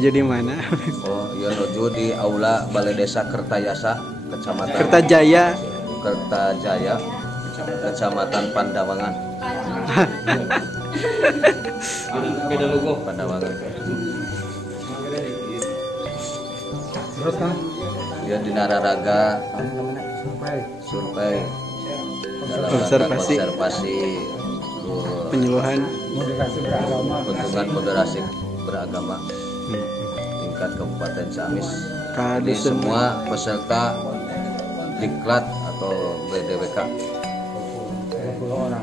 Nuju di mana? Oh iya, nuju di Aula Balai Desa Kertajaya, Kecamatan Kertajaya. Kertajaya, Kecamatan Pandawangan. Beda logo. Pandawangan. Terus kan? Ya di Nararaga survei dalam rangka konservasi Penyuluhan kunjungan moderasi beragama tingkat Kabupaten Ciamis. Jadi semua peserta diklat atau BDWK 30 orang.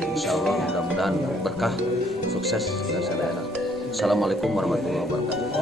Insya Allah mudah-mudahan berkah, sukses dan saudara. Assalamualaikum warahmatullahi wabarakatuh.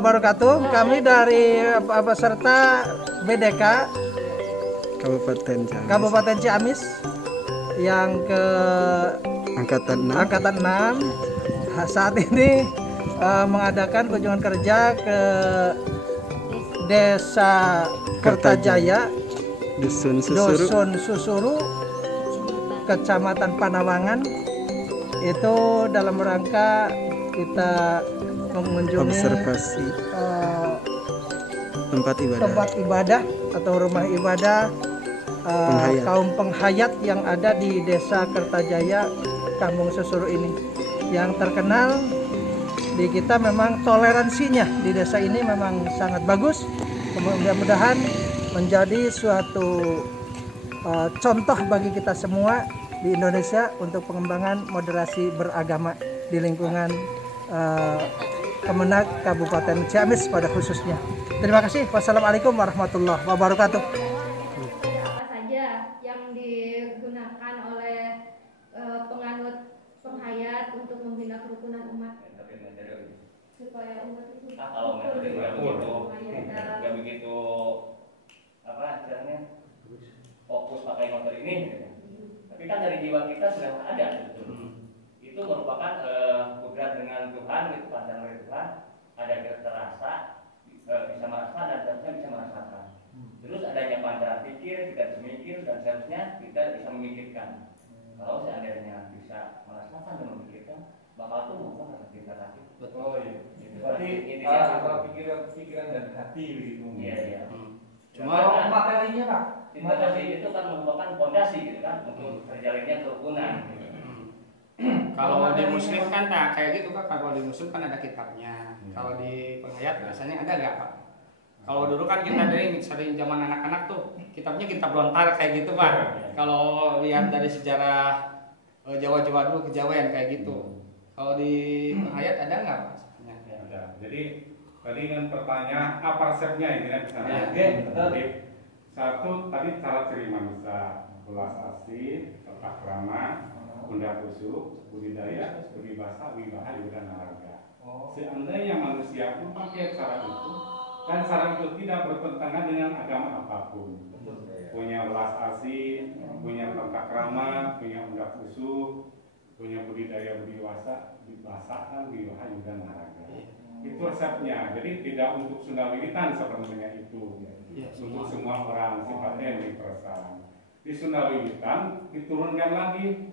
Wabarakatuh. Kami dari peserta BDK Kabupaten Ciamis yang ke angkatan 6 saat ini mengadakan kunjungan kerja ke Desa Kertajaya, Dusun Susuru, Kecamatan Pandawangan. Itu dalam rangka kita mengunjungi observasi tempat ibadah atau rumah ibadah kaum penghayat yang ada di Desa Kertajaya, Kampung Susuru ini. Yang terkenal di kita memang toleransinya di desa ini memang sangat bagus. Mudah-mudahan menjadi suatu contoh bagi kita semua di Indonesia untuk pengembangan moderasi beragama di lingkungan Kemenag Kabupaten Ciamis pada khususnya. Terima kasih. Wassalamualaikum warahmatullahi wabarakatuh. Apa saja yang digunakan oleh penganut penghayat untuk membina kerukunan umat supaya umat itu kalau metode nggak begitu apa istilahnya fokus pakai motor ini, tapi kan dari jiwa kita sudah ada itu merupakan kudrat dengan Tuhan, itu pandangan dari Tuhan, ada terasa, bisa merasa dan seharusnya bisa merasakan. Terus adanya pandangan pikir, kita bisa mikir dan seharusnya kita bisa memikirkan. Kalau seandainya bisa merasakan dan memikirkan, bakal tumbuh kan kita hati. Oh iya. Berarti antara pikiran dan hati begitu. Iya. Cuma materinya Pak. Interaksi itu kan merupakan fondasi gitu kan untuk terjalinnya kerukunan. Kalau di muslim kan tak kayak gitu Pak. Kalau di muslim kan ada kitabnya. Kalau di penghayat biasanya ada nggak Pak? Kalau dulu kan kita dari sering zaman anak-anak tuh kitabnya kitab lontar kayak gitu Pak. Kalau lihat dari sejarah Jawa-Jawa dulu kejawen kayak gitu. Kalau di penghayat ada nggak Pak? Ada. Jadi tadi kan pertanyaan apa resepnya ini kan misalnya. Oke. Satu tadi cara ciri manusia, belas asih, tata krama, bunda kusuk, budidaya, budi bahasa, wibaha, dan naraga. Seandainya manusia pun pakai cara itu, dan cara itu tidak bertentangan dengan agama apapun. Punya belas asih, punya tata krama, punya bunda kusuk, punya budidaya, budi bahasa, dan wibaha, dan naraga. Itu resepnya. Jadi tidak untuk Sundawiwitan sebenarnya itu. Untuk semua orang sifatnya yang universal. Di Sundawiwitan diturunkan lagi.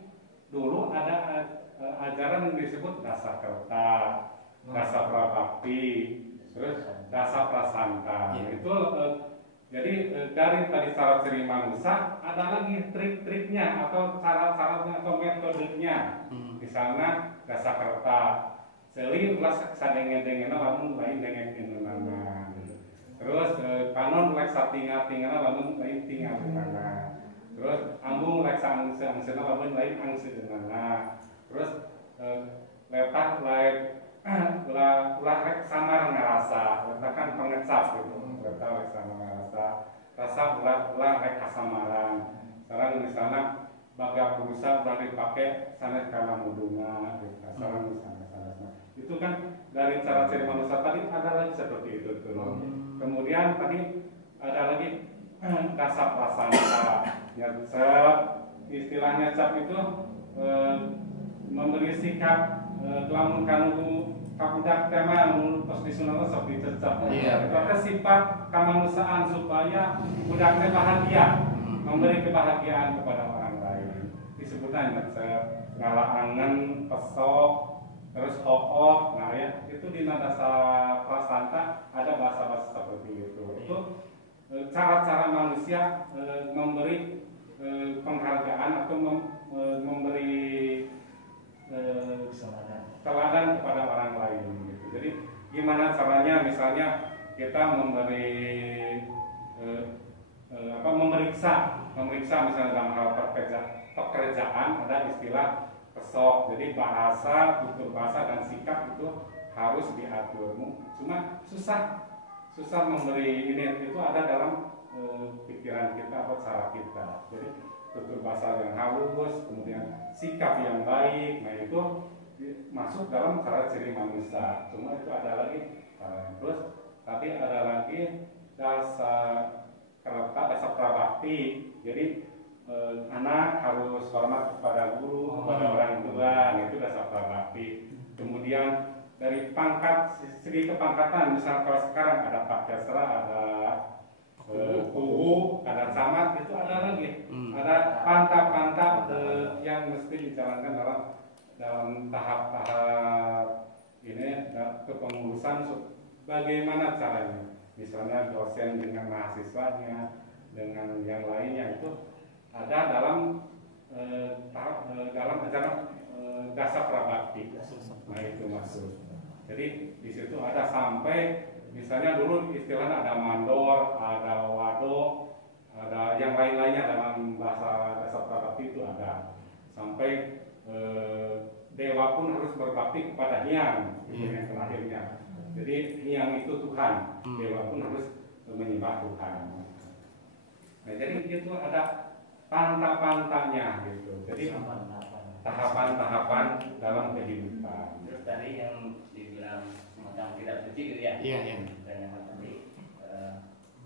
Dulu ada ajaran yang disebut dasa kerta, dasa prabakti, terus dasa prasangka. Itu jadi dari tadi cara ciri manusia ada lagi trik-triknya atau cara-caranya atau metodenya. Misalnya dasa kerta, seli ulas sadengen-dengen lamun lain dengen-dengenana. Terus kanon lek satinga-tingana lamun lain tinga-tingana. Terus ambung lek angse-angsena lamun lain angse-angseuna. Terus letak lek ulah lek samar ngarasa, letak kan pengecap gitu. Letak lek samar ngarasa. Rasa ulah lek kasamaran. Sekarang misalnya baga pulsa ulah dipakai sanes kana mudunga, gitu. Sekarang misalnya Itu kan dari cara ciri manusia tadi ada lagi seperti itu tuh. Kemudian tadi ada lagi dasar prasangka. Nyecap, istilahnya cap itu memberi sikap lamun kanu kabudak tema terus disunat seperti cecap. Itu ada sifat kemanusiaan supaya budaknya bahagia, memberi kebahagiaan kepada orang lain. Disebutnya nyecap, ngalah angen, pesok, terus hook. Nah ya, itu di dasar prasangka ada bahasa-bahasa seperti itu. Itu cara-cara manusia memberi penghargaan atau memberi teladan kepada orang lain gitu. Jadi gimana caranya misalnya kita memberi memeriksa misalnya dalam hal pekerjaan ada istilah pesok. Jadi bahasa, tutur bahasa dan sikap itu harus diatur. Cuma susah memberi ini, itu ada dalam pikiran kita atau cara kita. Jadi tutur bahasa yang halus, kemudian sikap yang baik, nah itu masuk dalam cara ciri manusia. Cuma itu ada lagi terus tadi ada lagi dasar prabakti. Jadi anak harus hormat kepada guru, kepada orang tua, itu dasar prabakti. Kemudian dari pangkat, segi kepangkatan, misalnya kalau sekarang ada Pakdesra, ada Puhu, ada camat, itu ada lagi. Ada pantap-pantap yang mesti dijalankan dalam tahap-tahap ini kepengurusan. Bagaimana caranya? Misalnya dosen dengan mahasiswanya, dengan yang lainnya, itu ada dalam ajaran dasar prabakti. Nah itu masuk. Jadi di situ ada sampai misalnya dulu istilahnya ada mandor, ada wado, ada yang lain-lainnya dalam bahasa dasar prabakti itu ada. Sampai dewa pun harus berbakti kepada Hyang, yang terakhirnya. Jadi Hyang itu Tuhan, dewa pun harus menyembah Tuhan. Nah jadi itu ada pantah-pantahnya gitu. Jadi tahapan-tahapan dalam kehidupan. Terus tadi yang dibilang semacam tidak suci gitu ya? Iya. Dan yang tadi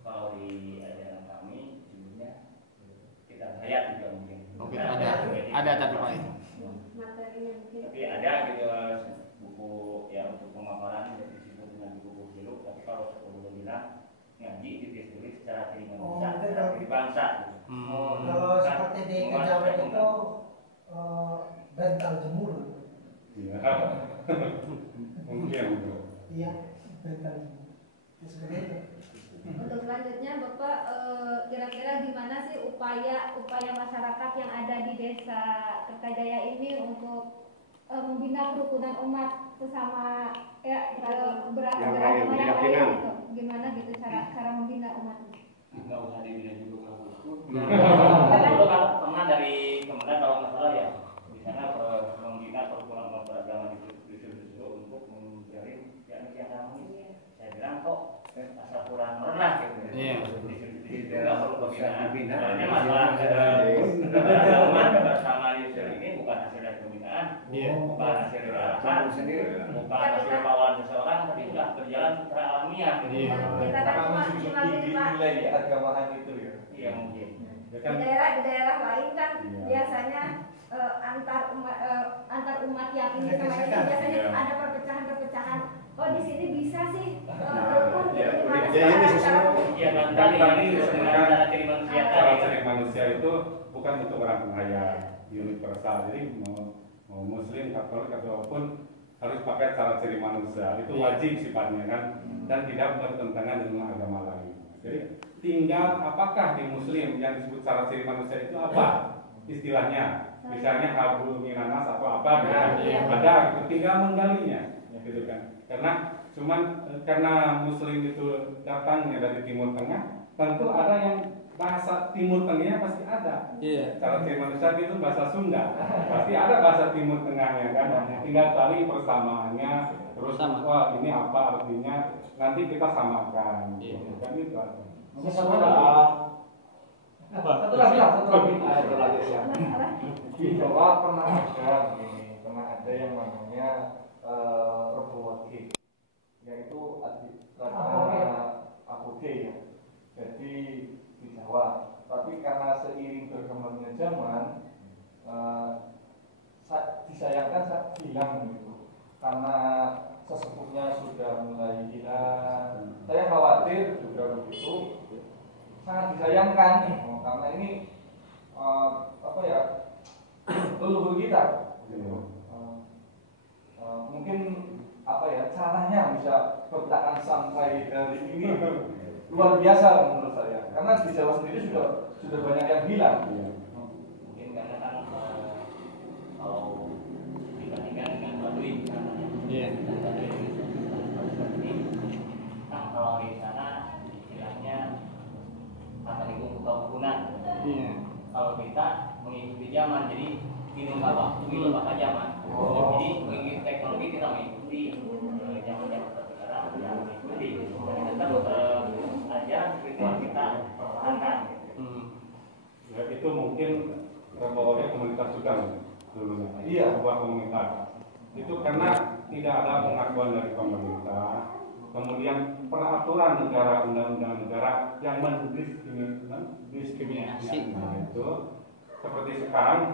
kalau di ajaran kami judulnya kita hayat juga mungkin. Oke, ada tapi Pak. Tapi ada gitu buku yang untuk pemaparan yang disebut dengan buku hidup. Tapi kalau sebelum bilang ngaji ditulis secara ciri manusia, secara ciri bangsa. Kalau seperti di Kejawen itu bental jemur. Iya. Mungkin. Iya, bental jemur. Seperti itu. Untuk selanjutnya Bapak kira-kira gimana sih upaya masyarakat yang ada di desa Kertajaya ini untuk membina kerukunan umat sesama beragama yang lain gitu. Gimana gitu cara membina umat? Nggak usah dibina juga dulu kalau pernah dari Kementerian kalau nggak salah ya di sana membina kerukunan umat beragama di untuk menjalin yang harmonis. Saya bilang kok asal kurang merenah gitu ya. Iya. Tidak perlu pembinaan. Soalnya masalah keberagaman bersama di ini bukan hasil dari pembinaan, bukan hasil dari arahan, bukan hasil bawaan seseorang, tapi sudah berjalan secara alamiah. Kita kan cuma nilai keagamaan itu ya. Iya mungkin. di daerah lain kan biasanya antar umat yang ini sama ini biasanya ada perpecahan. Oh di sini bisa sih rukun gitu gimana cara Iya dan tadi cara ciri manusia Cara tadi. ciri manusia itu bukan untuk orang penghayat universal. Jadi mau Muslim, Katolik ataupun harus pakai cara ciri manusia. Itu wajib sifatnya kan, dan tidak bertentangan dengan agama lain. Jadi tinggal apakah di Muslim yang disebut cara ciri manusia itu apa istilahnya? Misalnya kabul minanas atau apa gitu. Ada gitu, tinggal menggalinya gitu kan. Karena Muslim itu datangnya dari Timur Tengah, tentu ada yang bahasa Timur Tengahnya pasti ada. Cara ciri manusia itu bahasa Sunda, pasti ada bahasa Timur Tengahnya kan. Tinggal cari persamaannya, terus wah ini apa artinya, nanti kita samakan. Kan itu. Satu lagi. Di Jawa pernah ada yang namanya Aboge ya. Jadi di Jawa. Tapi karena seiring berkembangnya zaman, disayangkan hilang gitu. Karena sesepuhnya sudah mulai hilang. Saya khawatir juga begitu. Sangat disayangkan nih, karena ini leluhur kita. Mungkin caranya bisa bertahan sampai dari ini luar biasa menurut saya. Karena di Jawa sendiri sudah banyak yang hilang. Mungkin karena kan kalau dibandingkan dengan Baduy, nah kalau di sana istilahnya Assalamualaikum kerukunan. Kalau kita mengikuti zaman, jadi minum waktu, minum zaman. Jadi mengikuti teknologi kita mengikuti zaman-zaman sekarang, ya mengikuti. Kita tetap aja spiritual kita pertahankan. Ya, itu mungkin bahwa komunitas juga dulunya. Iya, sebuah komunitas. Itu karena tidak ada pengakuan dari pemerintah. Kemudian peraturan negara, undang-undang negara yang mendiskriminasi. Nah, itu seperti sekarang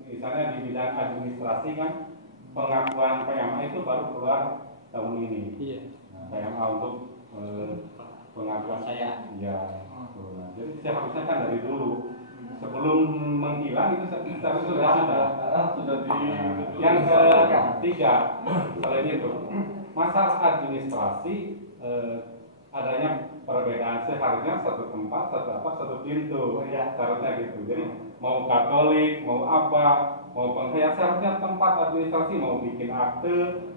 misalnya di bidang administrasi kan pengakuan PMA itu baru keluar tahun ini. Iya. Nah, PMA untuk pengakuan saya. Ya. Nah, jadi seharusnya kan dari dulu sebelum menghilang itu sudah di. Yang ketiga selain itu masalah administrasi adanya perbedaan, seharusnya satu tempat, satu pintu, seharusnya gitu. Jadi mau Katolik, mau apa, mau penghayat, seharusnya tempat administrasi mau bikin akte,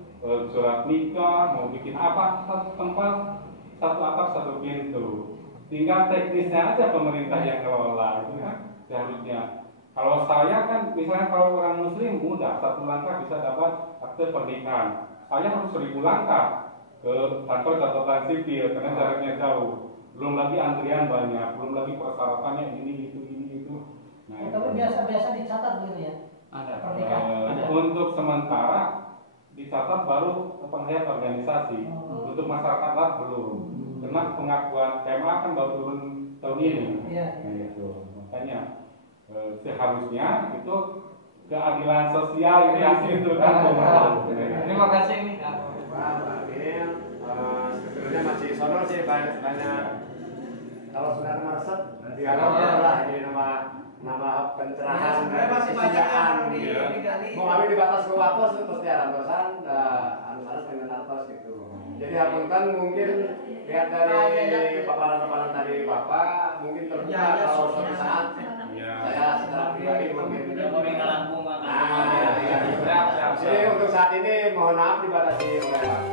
surat nikah, mau bikin apa, satu tempat, satu atap, satu pintu. Tinggal teknisnya aja pemerintah yang kelola, itu kan seharusnya. Kalau saya kan, misalnya kalau orang Muslim mudah, satu langkah bisa dapat akte pernikahan. Saya harus 1000 langkah ke kantor catatan sipil karena jaraknya jauh. Belum lagi antrian banyak, belum lagi persyaratannya ini itu. Nah, tapi biasa dicatat gitu ya. Ada pernikahan. Untuk sementara dicatat baru penghayat organisasi. Untuk masyarakat adat belum. Karena pengakuan KMA kan baru turun tahun ini. Iya. Nah, itu. Makanya seharusnya itu keadilan sosial ini itu kan. Terima kasih nih. Pak Emil, sebetulnya masih sonor sih banyak. Kalau sudah meresep, dialog lah jadi nama pencerahan, kesejahteraan. Mau kami dibatas ke wakos terus diarantosan, harus dengan artos gitu. Jadi hapunten mungkin lihat dari paparan-paparan dari Bapak, mungkin terbuka kalau suatu saat saya secara pribadi mungkin. Lampung. Jadi untuk saat ini mohon maaf dibatasi oleh Bapak.